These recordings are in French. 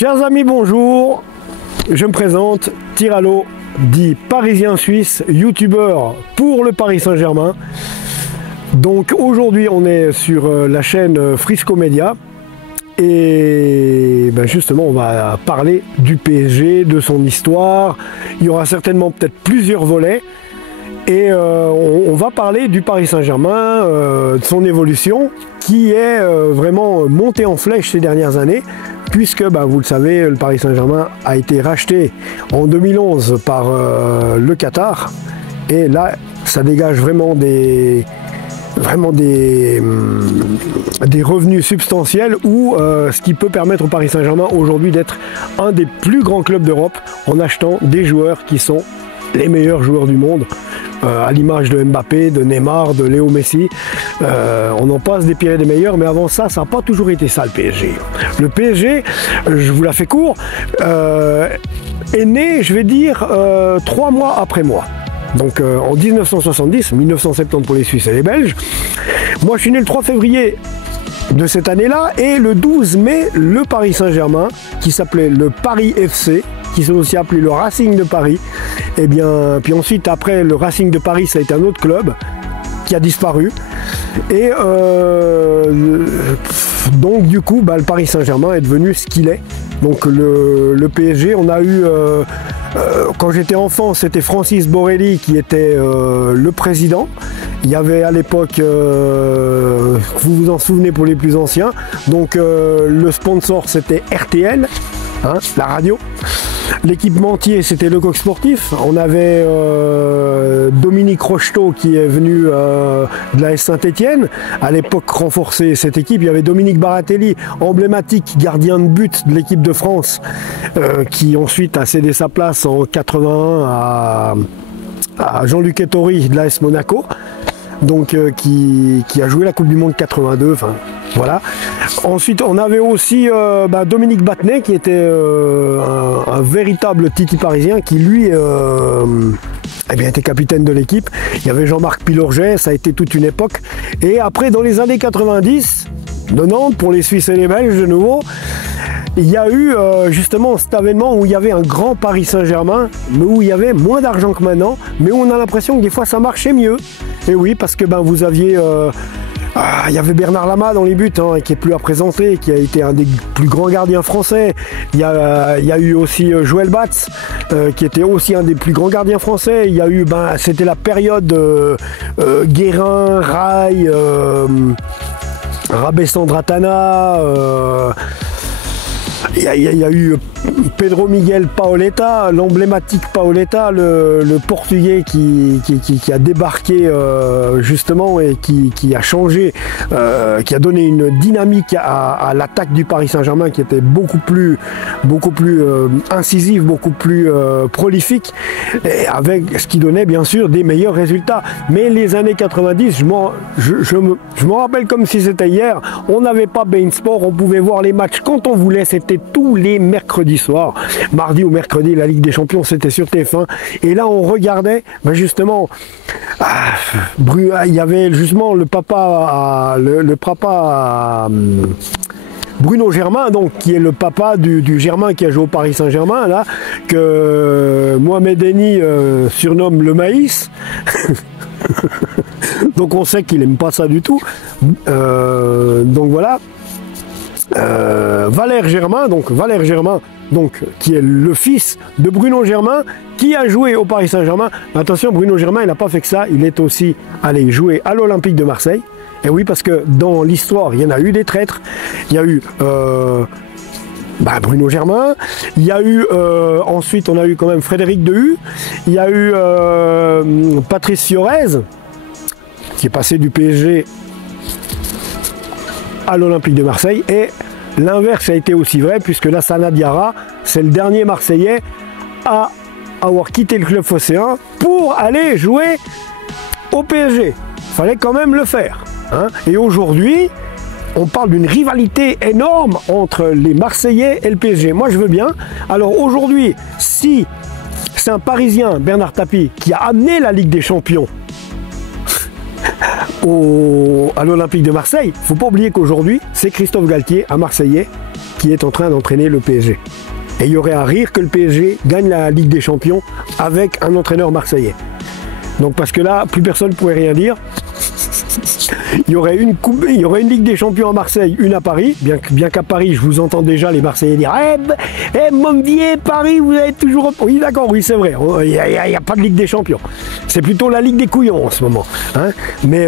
Chers amis, bonjour. Je me présente, Tiralo, dit parisien suisse, youtubeur pour le Paris Saint-Germain. Donc aujourd'hui, on est sur la chaîne Frisco Média. Et ben justement, on va parler du PSG, de son histoire. Il y aura certainement peut-être plusieurs volets. Et on va parler du Paris Saint-Germain, de son évolution, qui est vraiment montée en flèche ces dernières années, puisque, vous le savez, le Paris Saint-Germain a été racheté en 2011 par le Qatar. Et là, ça dégage vraiment des revenus substantiels, ou ce qui peut permettre au Paris Saint-Germain aujourd'hui d'être un des plus grands clubs d'Europe en achetant des joueurs qui sont les meilleurs joueurs du monde, à l'image de Mbappé, de Neymar, de Léo Messi. On en passe des pires et des meilleurs, mais avant ça, ça n'a pas toujours été ça le PSG. Le PSG, je vous la fais court, est né, je vais dire, 3 mois après moi. Donc en 1970, 1970 pour les Suisses et les Belges. Moi je suis né le 3 février de cette année-là, et le 12 mai, le Paris Saint-Germain, qui s'appelait le Paris FC, qui s'est aussi appelé le Racing de Paris, et bien, puis ensuite après le Racing de Paris, ça a été un autre club qui a disparu. Et donc du coup, le Paris Saint-Germain est devenu ce qu'il est. Donc le PSG, on a eu, quand j'étais enfant, c'était Francis Borelli qui était le président. Il y avait à l'époque, vous vous en souvenez pour les plus anciens, donc le sponsor c'était RTL, la radio. L'équipementier c'était Lecoq Sportif. On avait Dominique Rocheteau qui est venu de l'AS Saint-Étienne. À l'époque renforcé cette équipe, il y avait Dominique Baratelli, emblématique gardien de but de l'équipe de France, qui ensuite a cédé sa place en 81 à Jean-Luc Ettori de l'AS Monaco. Donc qui a joué la Coupe du Monde 82, voilà. Ensuite on avait aussi Dominique Battenet, qui était un véritable titi parisien, qui lui était capitaine de l'équipe. Il y avait Jean-Marc Pilorget, ça a été toute une époque. Et après, dans les années 90, 90 pour les Suisses et les Belges de nouveau, il y a eu justement cet avènement où il y avait un grand Paris Saint-Germain, mais où il y avait moins d'argent que maintenant, mais où on a l'impression que des fois ça marchait mieux. Et oui, parce que vous aviez... il y avait Bernard Lama dans les buts, qui est plus à présenter, qui a été un des plus grands gardiens français. Il y a eu aussi Joël Batz, qui était aussi un des plus grands gardiens français. Il y a eu, c'était la période Guérin, Rai, Rabé Sandratana. Il y a eu Pedro Miguel Paoletta, l'emblématique Paoletta, le Portugais qui a débarqué justement, et qui a changé, qui a donné une dynamique à l'attaque du Paris Saint-Germain, qui était beaucoup plus incisive, beaucoup plus prolifique, et avec ce qui donnait bien sûr des meilleurs résultats. Mais les années 90, je me rappelle comme si c'était hier, on n'avait pas beIN Sport, on pouvait voir les matchs quand on voulait, c'était tous les mercredis soirs. Mardi ou mercredi, la Ligue des Champions, c'était sur TF1. Et là, on regardait, justement, il y avait justement le papa Bruno Germain, donc, qui est le papa du Germain qui a joué au Paris Saint-Germain, là, que Mohamed Eni surnomme le maïs. Donc on sait qu'il n'aime pas ça du tout. Donc voilà. Valère Germain, qui est le fils de Bruno Germain, qui a joué au Paris Saint-Germain. Bruno Germain, il n'a pas fait que ça, il est aussi allé jouer à l'Olympique de Marseille. Et oui, parce que dans l'histoire, il y en a eu des traîtres. Il y a eu Bruno Germain, il y a eu ensuite on a eu quand même Frédéric Dehu, il y a eu Patrice Fiorez, qui est passé du PSG à l'Olympique de Marseille, et l'inverse a été aussi vrai, puisque Lassana Diarra, c'est le dernier Marseillais à avoir quitté le club phocéen pour aller jouer au PSG. Il fallait quand même le faire. Et aujourd'hui, on parle d'une rivalité énorme entre les Marseillais et le PSG. Moi, je veux bien. Alors aujourd'hui, si c'est un Parisien, Bernard Tapie, qui a amené la Ligue des Champions à l'Olympique de Marseille, il ne faut pas oublier qu'aujourd'hui, c'est Christophe Galtier, un Marseillais, qui est en train d'entraîner le PSG. Et il y aurait à rire que le PSG gagne la Ligue des Champions avec un entraîneur marseillais. Donc parce que là, plus personne ne pourrait rien dire. Il y aurait une Ligue des Champions à Marseille, une à Paris, bien qu'à Paris, je vous entends déjà les Marseillais dire « Montpellier, Paris, vous avez toujours... » Oui, d'accord, oui, c'est vrai, il n'y a pas de Ligue des Champions. C'est plutôt la Ligue des couillons en ce moment. Hein. Mais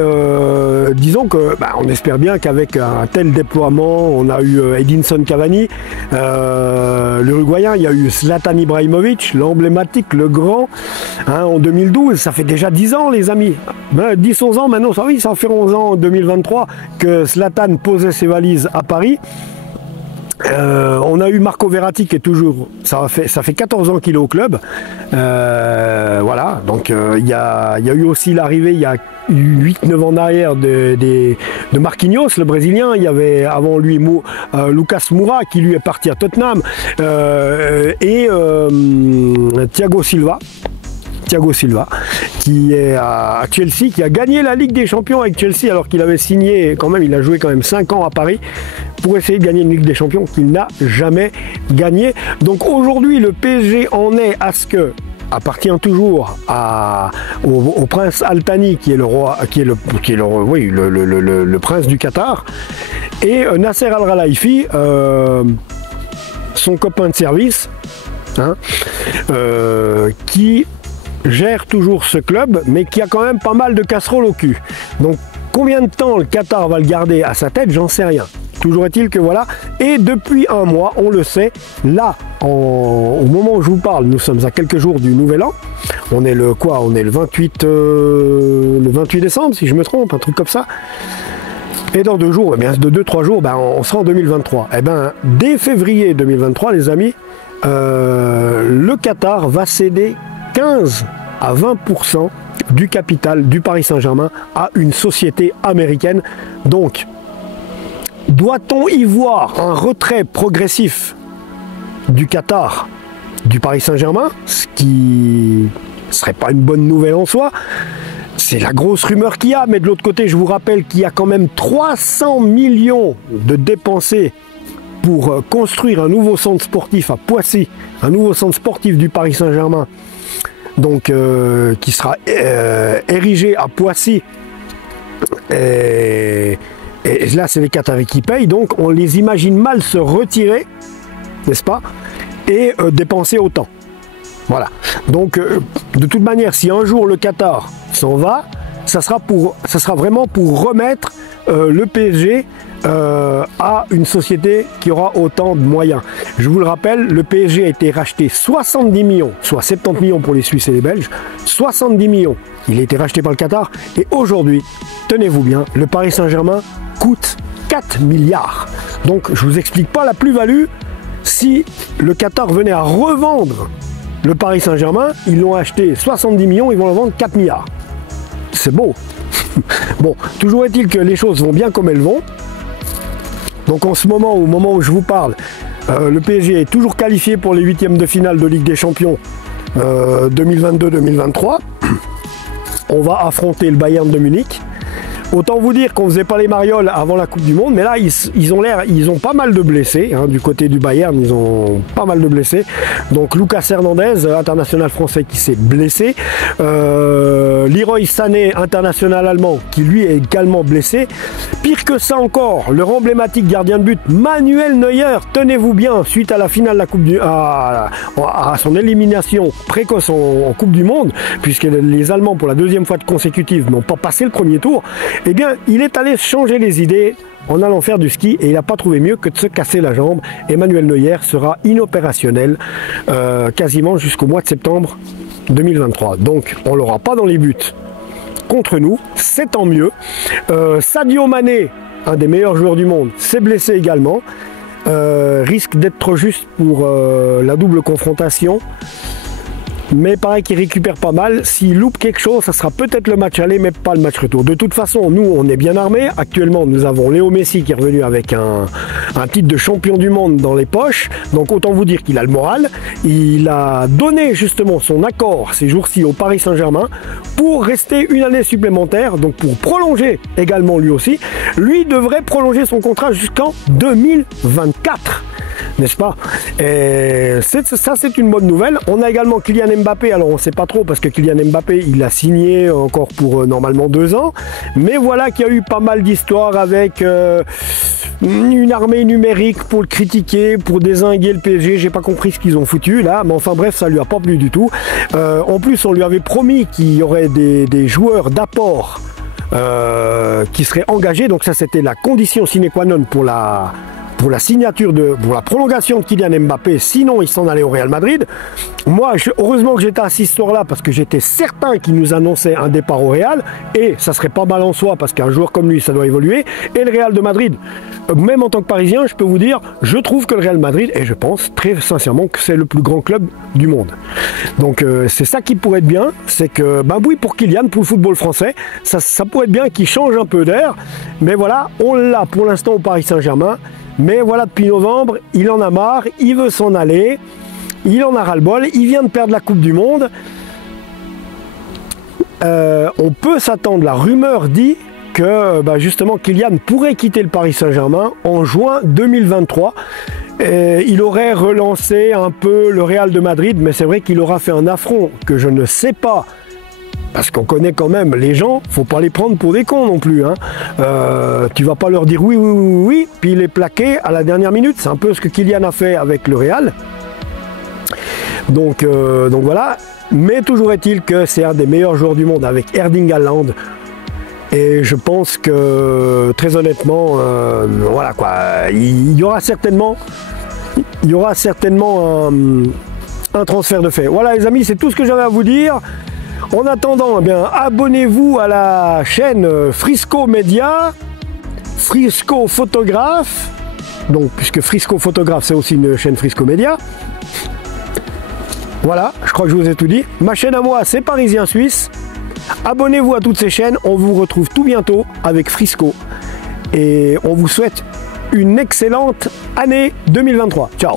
disons que on espère bien qu'avec un tel déploiement, on a eu Edinson Cavani, l'Uruguayen, il y a eu Zlatan Ibrahimovic, l'emblématique, le grand, hein, en 2012, ça fait déjà 10 ans, les amis. 10-11 ans maintenant, ça va faire 11 ans en 2023 que Zlatan posait ses valises à Paris. On a eu Marco Verratti qui est toujours, ça fait 14 ans qu'il est au club. Voilà, donc il y a eu aussi l'arrivée il y a 8-9 ans derrière de Marquinhos, le Brésilien. Il y avait avant lui Lucas Moura qui lui est parti à Tottenham et Thiago Silva qui est à Chelsea, qui a gagné la Ligue des Champions avec Chelsea alors qu'il avait signé quand même, il a joué quand même 5 ans à Paris pour essayer de gagner une Ligue des Champions qu'il n'a jamais gagnée. Donc aujourd'hui le PSG en est à ce que appartient toujours au prince Al Thani qui est le roi, le prince du Qatar, et Nasser Al Khelaifi, son copain de service, hein, qui gère toujours ce club, mais qui a quand même pas mal de casseroles au cul. Donc combien de temps le Qatar va le garder à sa tête, j'en sais rien. Toujours est-il que voilà, et depuis un mois, on le sait, là, au moment où je vous parle, nous sommes à quelques jours du Nouvel An. On est le 28 décembre, si je me trompe, un truc comme ça. Et dans 2 jours, de 2-3 jours, on sera en 2023. Et dès février 2023, les amis, le Qatar va céder 15 à 20% du capital du Paris Saint-Germain à une société américaine. Donc, doit-on y voir un retrait progressif du Qatar du Paris Saint-Germain, ce qui ne serait pas une bonne nouvelle en soi? C'est la grosse rumeur qu'il y a, mais de l'autre côté, je vous rappelle qu'il y a quand même 300 millions de dépensés pour construire un nouveau centre sportif à Poissy, un nouveau centre sportif du Paris Saint-Germain, donc qui sera érigé à Poissy. Et là, c'est les Qataris qui payent, donc on les imagine mal se retirer, n'est-ce pas, et dépenser autant. Voilà. Donc, de toute manière, si un jour le Qatar s'en va, ça sera vraiment pour remettre le PSG à une société qui aura autant de moyens. Je vous le rappelle, le PSG a été racheté 70 millions, soit 70 millions pour les Suisses et les Belges, 70 millions. Il a été racheté par le Qatar et aujourd'hui, tenez-vous bien, le Paris Saint-Germain coûte 4 milliards. Donc, je ne vous explique pas la plus-value. Si le Qatar venait à revendre le Paris Saint-Germain, ils l'ont acheté 70 millions, ils vont le vendre 4 milliards. C'est beau. Bon, toujours est-il que les choses vont bien comme elles vont. Donc en ce moment, au moment où je vous parle, le PSG est toujours qualifié pour les 8e de finale de Ligue des Champions 2022-2023. On va affronter le Bayern de Munich. Autant vous dire qu'on ne faisait pas les marioles avant la Coupe du Monde, mais là, ils ont pas mal de blessés. Hein, du côté du Bayern, ils ont pas mal de blessés. Donc, Lucas Hernandez, international français, qui s'est blessé. Leroy Sané, international allemand, qui lui est également blessé. Pire que ça encore, leur emblématique gardien de but, Manuel Neuer, tenez-vous bien, suite à la finale de la Coupe à son élimination précoce en Coupe du Monde, puisque les Allemands, pour la 2e fois consécutive, n'ont pas passé le premier tour. Eh bien, il est allé changer les idées en allant faire du ski et il n'a pas trouvé mieux que de se casser la jambe. Emmanuel Neuer sera inopérationnel quasiment jusqu'au mois de septembre 2023. Donc, on ne l'aura pas dans les buts contre nous, c'est tant mieux. Sadio Mané, un des meilleurs joueurs du monde, s'est blessé également. Risque d'être trop juste pour la double confrontation. Mais pareil qu'il récupère pas mal. S'il loupe quelque chose, ça sera peut-être le match aller, mais pas le match retour. De toute façon, nous, on est bien armés. Actuellement, nous avons Léo Messi qui est revenu avec un titre de champion du monde dans les poches. Donc, autant vous dire qu'il a le moral. Il a donné justement son accord ces jours-ci au Paris Saint-Germain pour rester une année supplémentaire. Donc, pour prolonger également lui aussi. Lui devrait prolonger son contrat jusqu'en 2024. n'est-ce pas? Et ça, c'est une bonne nouvelle. On a également Kylian Mbappé. Alors, on ne sait pas trop parce que Kylian Mbappé, il a signé encore pour normalement 2 ans. Mais voilà qu'il y a eu pas mal d'histoires avec une armée numérique pour le critiquer, pour dézinguer le PSG. J'ai pas compris ce qu'ils ont foutu là. Mais enfin bref, ça lui a pas plu du tout. En plus, on lui avait promis qu'il y aurait des joueurs d'apport qui seraient engagés. Donc ça, c'était la condition sine qua non pour la prolongation de Kylian Mbappé, sinon il s'en allait au Real Madrid. Moi, heureusement que j'étais à cette histoire-là, parce que j'étais certain qu'il nous annonçait un départ au Real, et ça serait pas mal en soi, parce qu'un joueur comme lui, ça doit évoluer. Et le Real de Madrid, même en tant que Parisien, je peux vous dire, je trouve que le Real Madrid, et je pense très sincèrement que c'est le plus grand club du monde. Donc c'est ça qui pourrait être bien, c'est que, ben oui, pour Kylian, pour le football français, ça pourrait être bien qu'il change un peu d'air, mais voilà, on l'a pour l'instant au Paris Saint-Germain. Mais voilà, depuis novembre, il en a marre, il veut s'en aller, il en a ras-le-bol, il vient de perdre la Coupe du Monde. On peut s'attendre, la rumeur dit que justement Kylian pourrait quitter le Paris Saint-Germain en juin 2023. Il aurait relancé un peu le Real de Madrid, mais c'est vrai qu'il aura fait un affront que je ne sais pas. Parce qu'on connaît quand même les gens, faut pas les prendre pour des cons non plus. Hein. Tu vas pas leur dire oui, puis les plaquer à la dernière minute. C'est un peu ce que Kylian a fait avec le Real. Donc voilà. Mais toujours est-il que c'est un des meilleurs joueurs du monde avec Erling Haaland. Et je pense que, très honnêtement, voilà quoi. Il y aura certainement un transfert de fait. Voilà les amis, c'est tout ce que j'avais à vous dire. En attendant, eh bien, abonnez-vous à la chaîne Frisco Média, Frisco Photographe, donc puisque Frisco Photographe c'est aussi une chaîne Frisco Média. Voilà, je crois que je vous ai tout dit. Ma chaîne à moi, c'est Parisien Suisse. Abonnez-vous à toutes ces chaînes, on vous retrouve tout bientôt avec Frisco. Et on vous souhaite une excellente année 2023. Ciao!